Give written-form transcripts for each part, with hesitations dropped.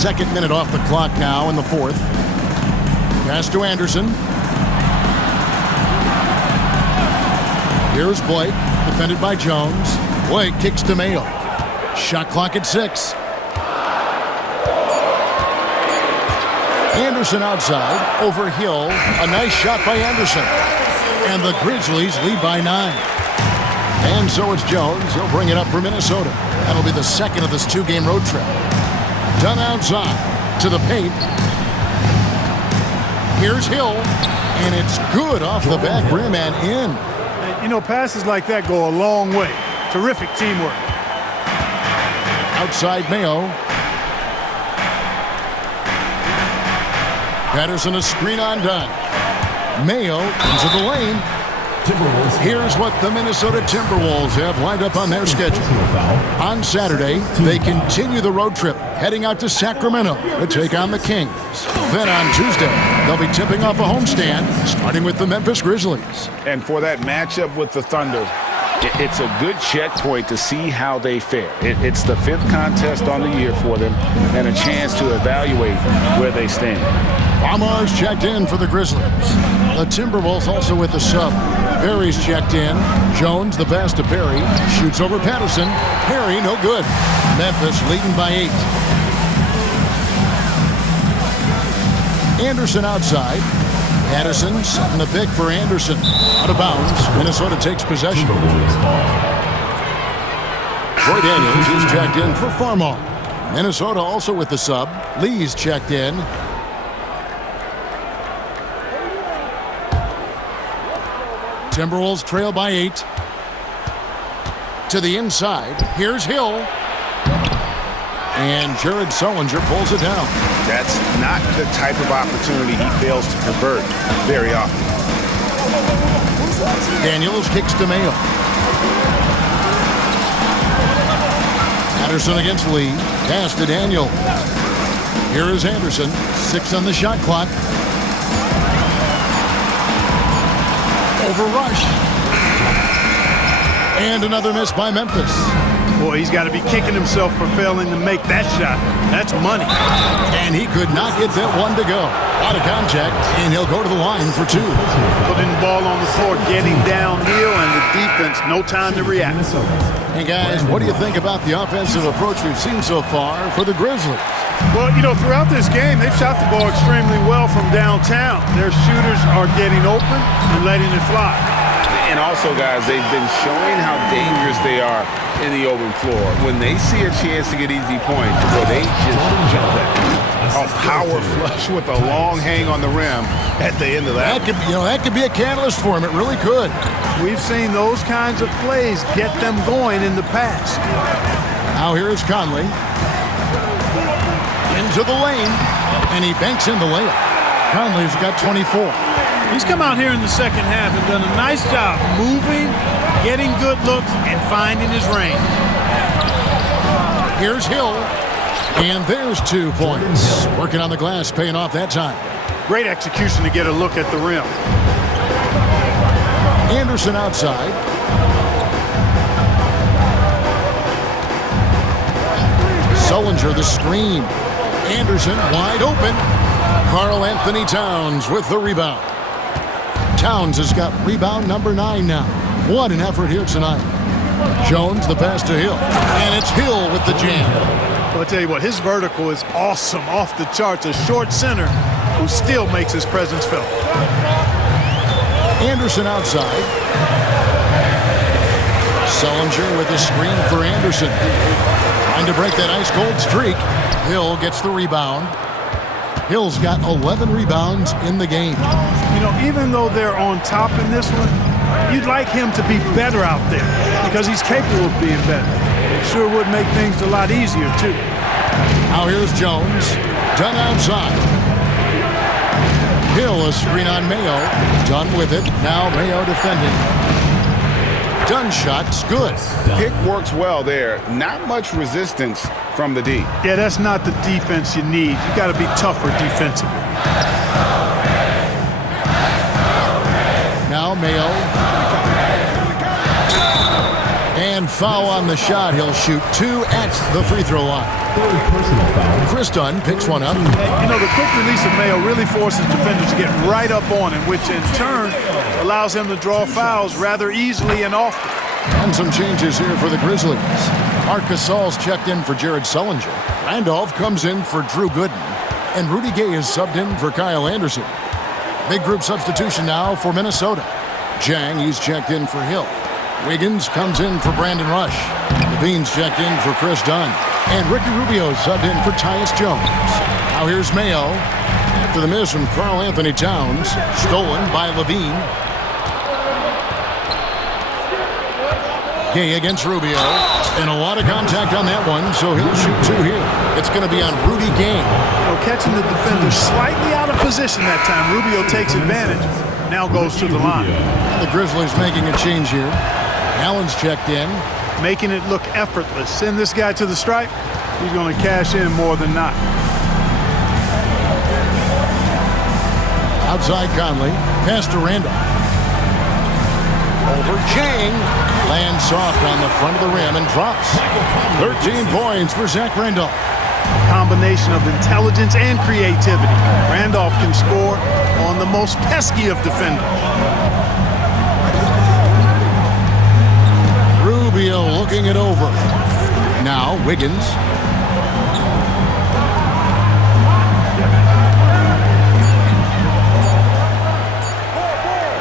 Second minute off the clock now in the fourth. Pass to Anderson. Here's Blake, defended by Jones. Blake kicks to Mayo. Shot clock at 6. Anderson outside, over Hill. A nice shot by Anderson. And the Grizzlies lead by 9. And so it's Jones. He'll bring it up for Minnesota. That'll be the second of this 2-game road trip. Done outside to the paint. Here's Hill. And it's good off the back rim and in. You know, passes like that go a long way. Terrific teamwork. Outside Mayo. Patterson a screen on done. Mayo into the lane. Here's what the Minnesota Timberwolves have lined up on their schedule. On Saturday, they continue the road trip, heading out to Sacramento to take on the Kings. Then on Tuesday, they'll be tipping off a homestand, starting with the Memphis Grizzlies. And for that matchup with the Thunder, it's a good checkpoint to see how they fare. It's the 5th contest on the year for them and a chance to evaluate where they stand. Lamar's checked in for the Grizzlies. The Timberwolves also with the sub. Perry's checked in. Jones, the pass to Perry. Shoots over Patterson. Perry, no good. Memphis leading by 8. Anderson outside. Patterson setting the pick for Anderson. Out of bounds. Minnesota takes possession. Troy Daniels is checked in for Farmall. Minnesota also with the sub. Lee's checked in. Timberwolves trail by 8. To the inside. Here's Hill. And Jared Sullinger pulls it down. That's not the type of opportunity he fails to convert very often. Daniels kicks to Mayo. Patterson against Lee. Pass to Daniel. Here is Anderson. 6 on the shot clock. Over rush. And another miss by Memphis. Boy, he's got to be kicking himself for failing to make that shot. That's money. And he could not get that one to go. Out of contact, and he'll go to the line for 2. Putting the ball on the floor, getting downhill, and the defense, no time to react. Hey, guys, what do you think about the offensive approach we've seen so far for the Grizzlies? Well, you know, throughout this game, they've shot the ball extremely well from downtown. Their shooters are getting open and letting it fly. And also, guys, they've been showing how dangerous they are in the open floor. When they see a chance to get easy points, well, they just jump at it. A power flush with a long hang on the rim at the end of that. That could be a catalyst for him. It really could. We've seen those kinds of plays get them going in the past. Now here is Conley. Into the lane, and he banks in the layup. Conley's got 24. He's come out here in the second half and done a nice job moving, getting good looks, and finding his range. Here's Hill, and there's 2 points. Working on the glass, paying off that time. Great execution to get a look at the rim. Anderson outside. Sullinger the screen. Anderson wide open. Karl Anthony Towns with the rebound. Towns has got rebound number 9 now. What an effort here tonight. Jones the pass to Hill. And it's Hill with the jam. Well, I'll tell you what, his vertical is awesome, off the charts. A short center who still makes his presence felt. Anderson outside. Sullinger with the screen for Anderson. Trying to break that ice-cold streak. Hill gets the rebound. Hill's got 11 rebounds in the game. You know, even though they're on top in this one, you'd like him to be better out there because he's capable of being better. It sure would make things a lot easier, too. Now here's Jones. Done outside. Hill a screen on Mayo. Done with it. Now Mayo defending. Done shot's good. Pick works well there. Not much resistance from the D. Yeah, that's not the defense you need. You got to be tougher defensively. Now Mayo. And foul on the shot. He'll shoot 2 at the free throw line. Chris Dunn picks one up. You know, the quick release of Mayo really forces defenders to get right up on him, which in turn allows him to draw fouls rather easily and often. And some changes here for the Grizzlies. Marc Gasol's checked in for Jared Sullinger. Randolph comes in for Drew Gooden. And Rudy Gay is subbed in for Kyle Anderson. Big group substitution now for Minnesota. Jang, he's checked in for Hill. Wiggins comes in for Brandon Rush. Levine's checked in for Chris Dunn. And Ricky Rubio subbed in for Tyus Jones. Now here's Mayo. After the miss from Karl Anthony Towns. Stolen by Levine. Gay against Rubio. And a lot of contact on that one, so he'll shoot 2 here. It's going to be on Rudy Gay. Catching the defender slightly out of position that time. Rubio takes advantage. Now goes to the line. And the Grizzlies making a change here. Allen's checked in. Making it look effortless. Send this guy to the stripe. He's going to cash in more than not. Outside Conley. Pass to Randolph. Over Chang. Lands soft on the front of the rim and drops. 13 points for Zach Randolph. Combination of intelligence and creativity. Randolph can score on the most pesky of defenders. Rubio looking it over. Now Wiggins.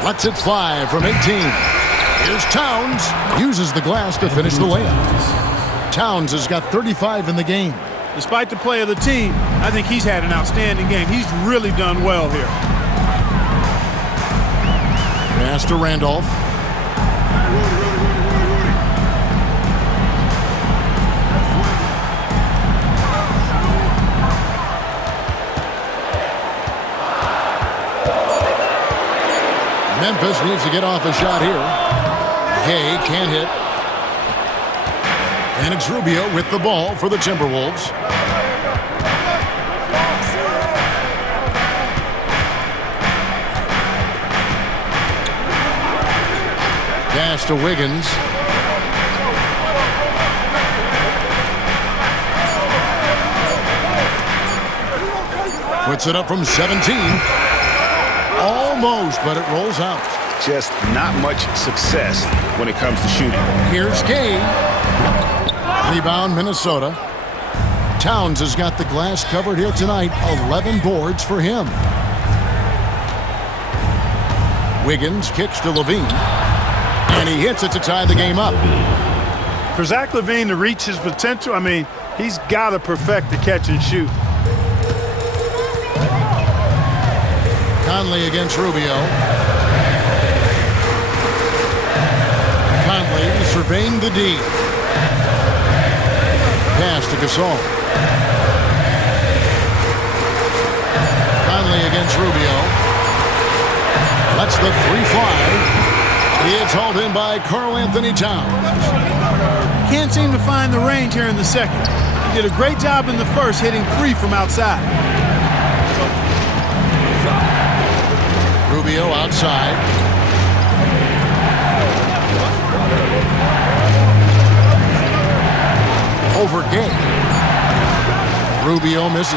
Lets it fly from 18. Here's Towns. Uses the glass to finish the layup. Towns has got 35 in the game. Despite the play of the team, I think he's had an outstanding game. He's really done well here. Pass to Randolph. Memphis needs to get off a shot here. Gay can't hit. And it's Rubio with the ball for the Timberwolves. Pass to Wiggins. Puts it up from 17. Almost, but it rolls out. Just not much success when it comes to shooting. Here's Gay. Rebound, Minnesota. Towns has got the glass covered here tonight. 11 boards for him. Wiggins kicks to Levine. And he hits it to tie the game up. For Zach LaVine to reach his potential, I mean, he's got to perfect the catch and shoot. Conley against Rubio. Conley surveying the D. Pass to Gasol. Conley against Rubio. Lets the 3 fly. It's hauled in by Karl Anthony Towns. Can't seem to find the range here in the second. He did a great job in the first, hitting 3 from outside. Rubio outside. Over Gay. Rubio misses.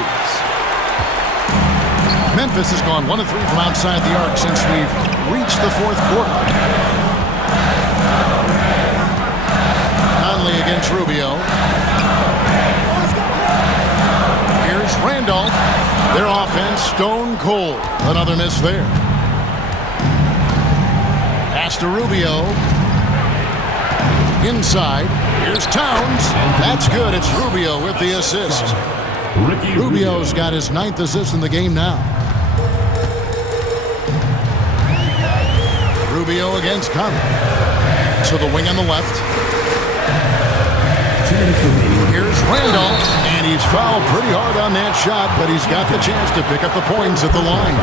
Memphis has gone 1 of 3 from outside the arc since we've reached the 4th quarter. Conley against Rubio. Here's Randolph. Their offense stone cold. Another miss there. Pass to Rubio. Inside. Here's Towns. That's good. It's Rubio with the assist. Rubio's got his 9th assist in the game now. Rubio against Conley. To the wing on the left. Here's Randolph. And he's fouled pretty hard on that shot, but he's got the chance to pick up the points at the line.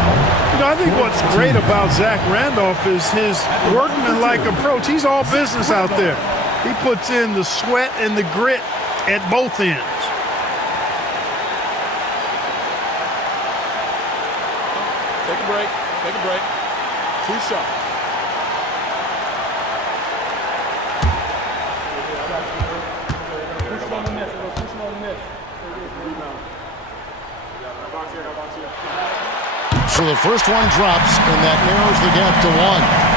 You know, I think what's great about Zach Randolph is his workmanlike approach. He's all business out there. He puts in the sweat and the grit at both ends. Take a break. Take a break. 2 shots. So the first one drops, and that narrows the gap to 1.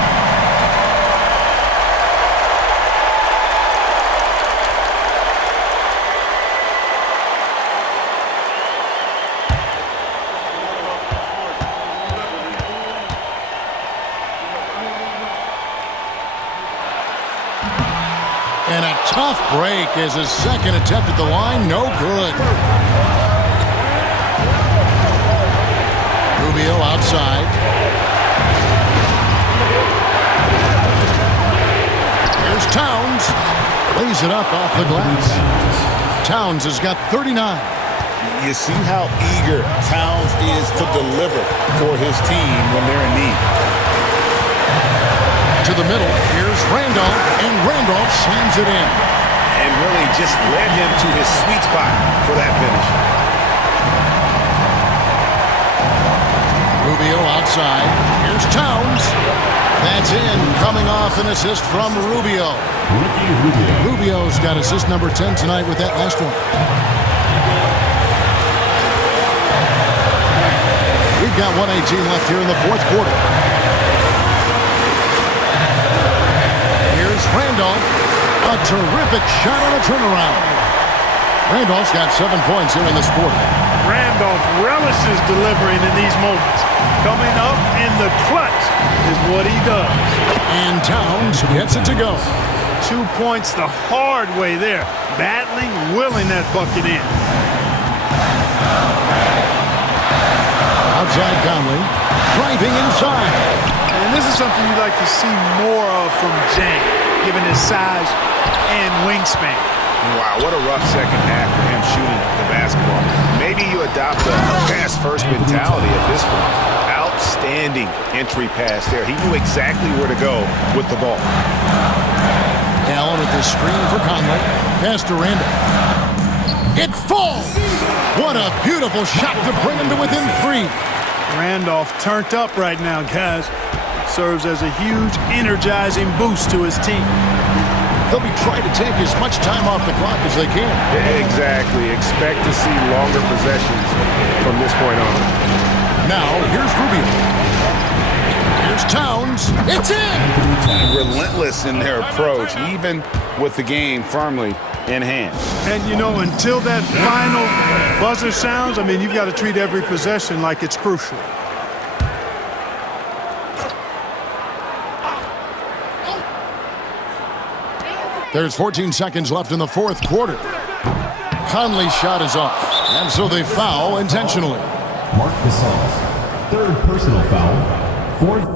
And a tough break as his second attempt at the line, no good. Rubio outside. Here's Towns. Lays it up off the glass. Towns has got 39. You see how eager Towns is to deliver for his team when they're in need. To the middle, here's Randolph, and Randolph slams it in. And really just led him to his sweet spot for that finish. Rubio outside. Here's Towns. That's in, coming off an assist from Rubio. Rubio's got assist number 10 tonight with that last one. We've got 1:18 left here in the fourth quarter. Here's Randolph. A terrific shot on a turnaround. Randolph's got 7 points here in this quarter. Randolph relishes delivering in these moments. Coming up in the clutch is what he does. And Towns gets it to go. 2 points the hard way there. Battling, willing that bucket in. Outside Conley. Driving inside. And this is something you'd like to see more of from James, given his size and wingspan. Wow, what a rough second half for him shooting the basketball. Maybe you adopt a pass-first mentality at this point. Outstanding entry pass there. He knew exactly where to go with the ball. Allen with the screen for Conley. Pass to Randolph. It falls! What a beautiful shot to bring him to within 3. Randolph turned up right now, guys. Serves as a huge energizing boost to his team. They'll be trying to take as much time off the clock as they can. Exactly. Expect to see longer possessions from this point on. Now, here's Rubio. Here's Towns. It's in! Relentless in their approach, even with the game firmly in hand. And, you know, until that final buzzer sounds, I mean, you've got to treat every possession like it's crucial. There's 14 seconds left in the fourth quarter. Conley's shot is off, and so they foul intentionally. Mark Gasol's third personal foul, fourth